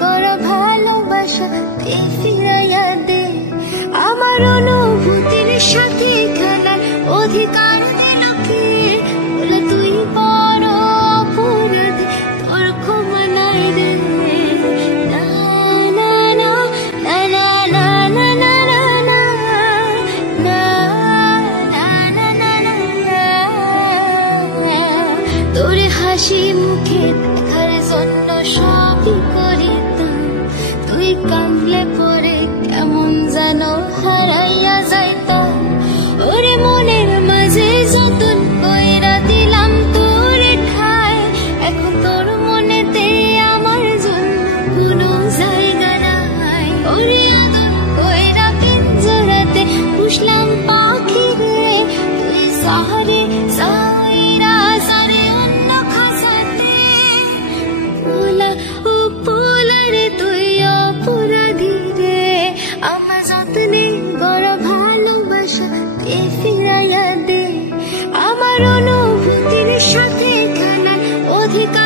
গড়া ভালোবাসা ফিরাইয়া দে। আমার অনুভূতির সাথে খেলার অধিকার দিল কে? বলে তুই বড় অপরাধী, তোর ক্ষমা নাই রে। না না না না না না না না না না না না না না। তোর হাসি মুখে দেখার জন্য সবই করিতাম, তুই কামলে পরে কেমন যেন হারাইয়া যাইতাম। ওরে মনের মাঝে যতন কইরা দিলাম তোরে ঠাই, এখন তোর মনেতে আমার জন্য কোনো জায়গা নাই। ওরে আদর কইরা পিঞ্জরাতে পুষলাম পাখি রে, তুই সাহারে সাইরা সারে অন্য খাসাতে। পোলা ও পোলা রে তুই অপরাধী রে, আমার যত্নে গড়া ভালোবাসা ফিরাইয়া দে। আমার অনুভূতির সাথে খেলার অধিকার